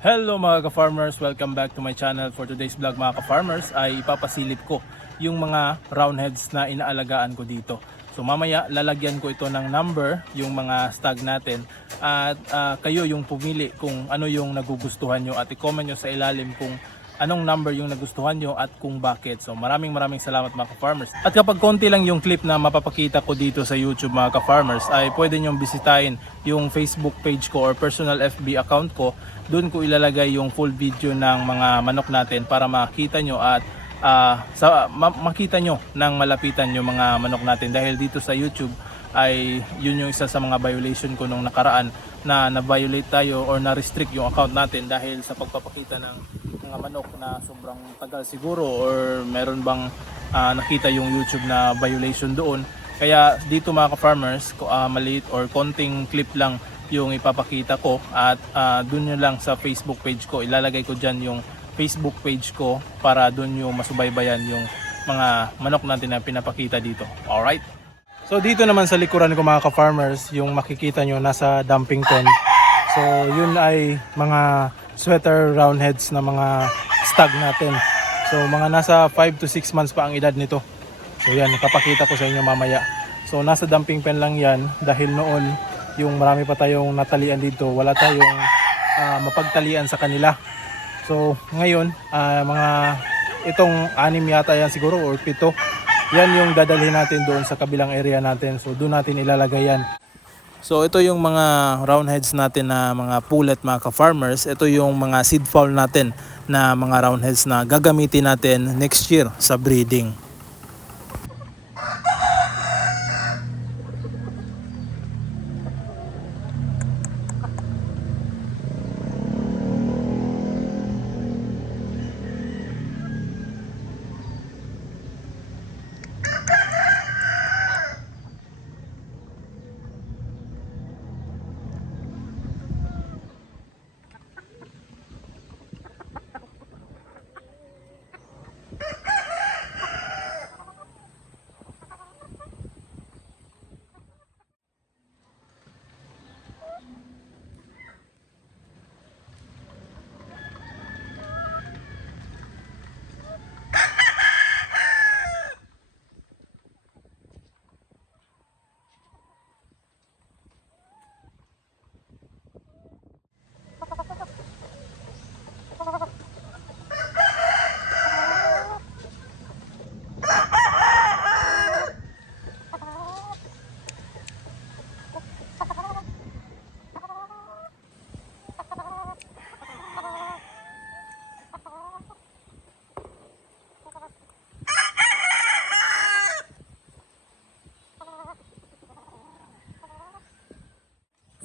Hello mga ka-farmers! Welcome back to my channel. For today's vlog mga ka-farmers ay ipapasilip ko yung mga roundheads na inaalagaan ko dito. So mamaya lalagyan ko ito ng number, yung mga stag natin, at kayo yung pumili kung ano yung nagugustuhan nyo at i-comment nyo sa ilalim kung anong number yung nagustuhan nyo at kung bakit. So maraming salamat mga ka-farmers. At kapag konti lang yung clip na mapapakita ko dito sa YouTube mga ka-farmers, ay pwede nyong bisitahin yung Facebook page ko or personal FB account ko. Doon ko ilalagay yung full video ng mga manok natin para makita nyo at makita nyo ng malapitan yung mga manok natin. Dahil dito sa YouTube ay yun yung isa sa mga violation ko nung nakaraan na na-violate tayo or na-restrict yung account natin dahil sa pagpapakita ng mga manok na sobrang tagal siguro or meron bang nakita yung YouTube na violation doon. Kaya dito mga ka-farmers, maliit or konting clip lang yung ipapakita ko at dun yun lang sa Facebook page ko. Ilalagay ko dyan yung Facebook page ko para dun yung masubaybayan yung mga manok natin na pinapakita dito. Alright? So dito naman sa likuran ko mga ka-farmers, yung makikita nyo nasa dumping pen. So yun ay mga sweater roundheads na mga stag natin. So mga nasa 5 to 6 months pa ang edad nito. So yan, ipapakita ko sa inyo mamaya. So nasa dumping pen lang yan dahil noon yung marami pa tayong natalian dito, wala tayong mapagtalian sa kanila. So ngayon, mga itong 6 yata yan siguro or 7. Yan yung dadalhin natin doon sa kabilang area natin. So doon natin ilalagay yan. So ito yung mga roundheads natin na mga pullet mga ka-farmers. Ito yung mga seed fowl natin na mga roundheads na gagamitin natin next year sa breeding.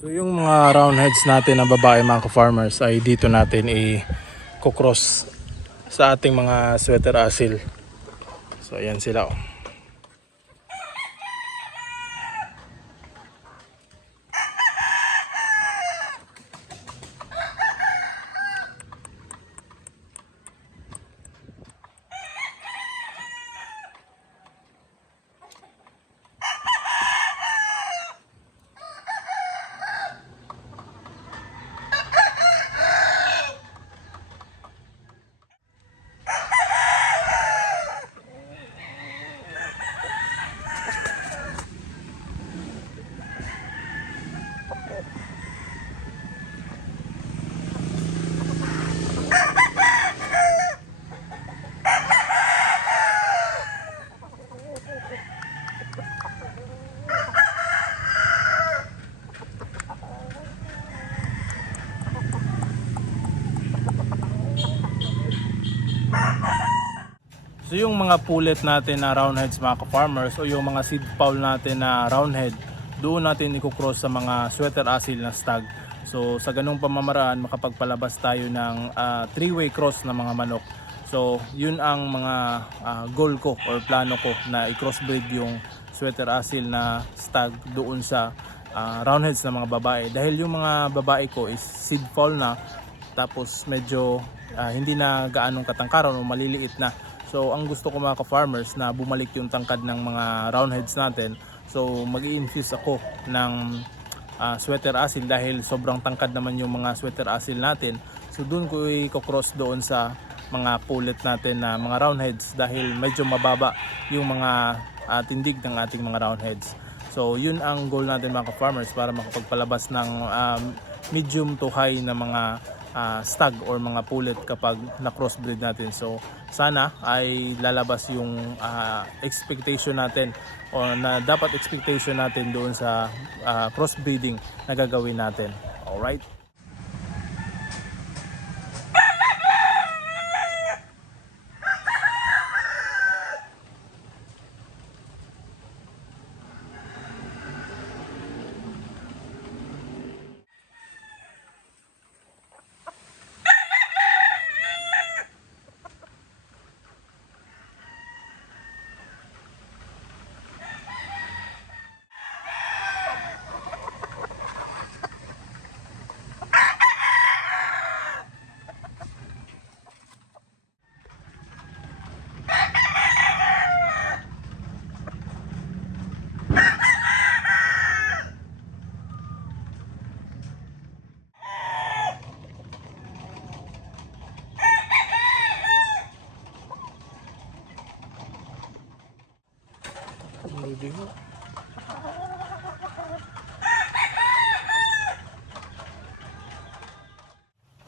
So yung mga roundheads natin na babae mga ka-farmers ay dito natin i-cross sa ating mga sweater asil. So ayan sila oh. So yung mga pullet natin na roundheads mga ka-farmers o yung mga seed fowl natin na roundhead, doon natin i-cross sa mga sweater asil na stag. So sa ganung pamamaraan makapagpalabas tayo ng 3-way cross na mga manok. So yun ang mga goal ko or plano ko na i-crossbreed yung sweater asil na stag doon sa roundheads na mga babae. Dahil yung mga babae ko is seed fowl na, tapos medyo hindi na gaanong katangkaran o maliliit na. So ang gusto ko mga ka-farmers na bumalik yung tangkad ng mga roundheads natin. So mag-i-infuse ako ng sweater asil dahil sobrang tangkad naman yung mga sweater asil natin. So doon ko i-cross doon sa mga pullet natin na mga roundheads dahil medyo mababa yung mga tindig ng ating mga roundheads. So yun ang goal natin mga ka-farmers, para makapagpalabas ng medium to high na mga stag or mga pullet kapag na-crossbreed natin. So sana ay lalabas yung expectation natin o na dapat expectation natin doon sa crossbreeding na gagawin natin. Alright?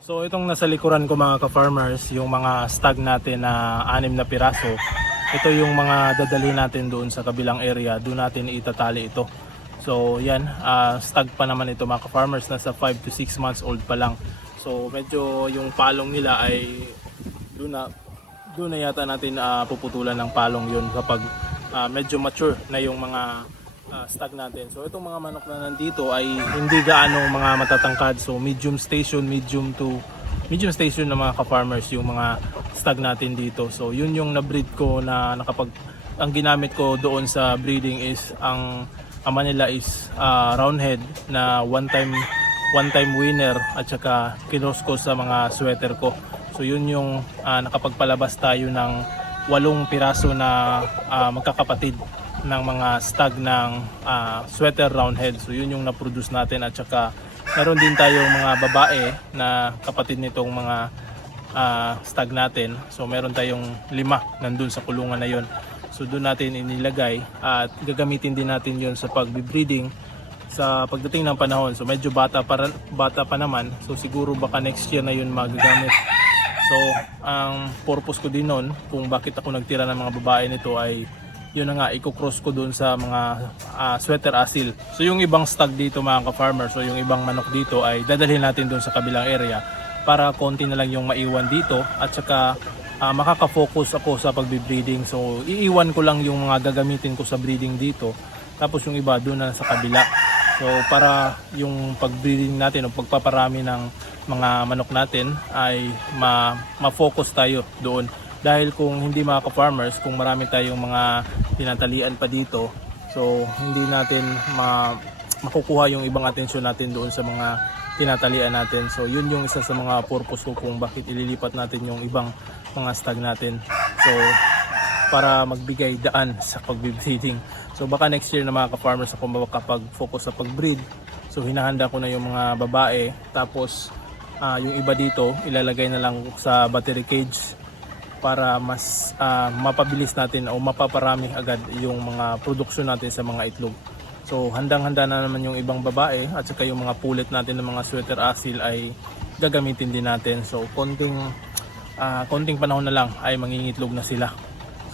So itong nasa likuran ko mga ka-farmers, yung mga stag natin na 6 na piraso, ito yung mga dadali natin doon sa kabilang area, doon natin itatali ito. So yan, stag pa naman ito mga ka-farmers, nasa 5 to 6 months old pa lang. So medyo yung palong nila ay doon na yata natin puputulan ng palong yun kapag medyo mature na yung mga stag natin. So itong mga manok na nandito ay hindi gaano mga matatangkad, so medium station na mga ka-farmers yung mga stag natin dito. So yun yung na-breed ko na ang ginamit ko doon sa breeding is ang ama nila is roundhead na one time winner at saka kinos ko sa mga sweater ko. So yun yung nakapagpalabas tayo ng 8 piraso na magkakapatid ng mga stag ng sweater roundhead. So yun yung na-produce natin, at saka meron din tayong mga babae na kapatid nitong mga stag natin. So meron tayong 5 nandun sa kulungan na yun. So doon natin inilagay at gagamitin din natin yun sa pag-breeding sa pagdating ng panahon. So medyo bata pa naman, so siguro baka next year na yun magagamit. So ang purpose ko din nun kung bakit ako nagtira ng mga babae nito ay yun na nga, i-cross ko dun sa mga sweater asil. So yung ibang stag dito mga ka-farmer, so yung ibang manok dito ay dadalhin natin dun sa kabilang area para konti na lang yung maiwan dito, at saka makaka-focus ako sa pagbe-breeding. So iiwan ko lang yung mga gagamitin ko sa breeding dito, tapos yung iba dun na sa kabila. So para yung pag-breeding natin o pagpaparami ng mga manok natin ay ma-focus tayo doon. Dahil kung hindi mga ka-farmers, kung marami tayong mga tinatalian pa dito, so hindi natin makukuha yung ibang atensyon natin doon sa mga tinatalian natin. So yun yung isa sa mga purpose ko kung bakit ililipat natin yung ibang mga stag natin. So para magbigay daan sa pag-breeding. So baka next year na mga ka-farmers ako makapag-focus sa pag-breed. So hinahanda ko na yung mga babae, tapos yung iba dito ilalagay na lang sa battery cage para mas mapabilis natin o mapaparami agad yung mga produksyon natin sa mga itlog. So handang-handa na naman yung ibang babae, at saka yung mga pullet natin ng mga sweater asil ay gagamitin din natin. So konting panahon na lang ay mangingitlog na sila.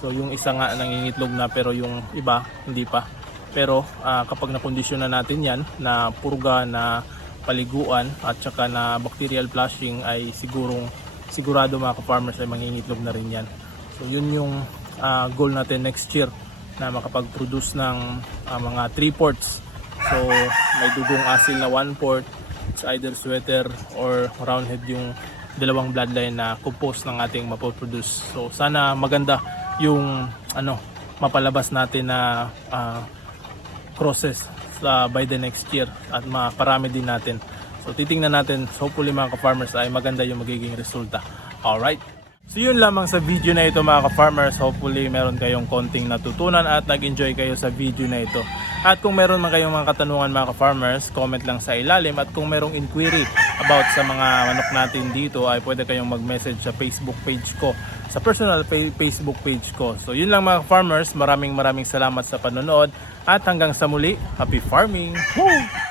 So yung isa nga nangingitlog na, pero yung iba hindi pa. Pero kapag nakondisyon na natin yan na purga, na paliguan at saka na bacterial flushing, ay sigurado mga ka-farmers ay mangingitlog na rin yan. So yun yung goal natin next year, na makapag-produce ng mga 3-ports. So may dugong asil na 1-port, it's either sweater or roundhead yung dalawang bloodline na compose ng ating mapoproduce. So sana maganda yung mapalabas natin na crosses by the next year at maparami din natin. So titingnan natin, so hopefully mga ka-farmers ay maganda yung magiging resulta. Alright? So yun lamang sa video na ito mga ka-farmers. Hopefully meron kayong konting natutunan at nag-enjoy kayo sa video na ito. At kung meron man kayong mga katanungan mga ka-farmers, comment lang sa ilalim. At kung merong inquiry about sa mga manok natin dito ay pwede kayong mag-message sa Facebook page ko, sa personal Facebook page ko. So yun lang mga farmers, maraming salamat sa panonood at hanggang sa muli, happy farming! Woo!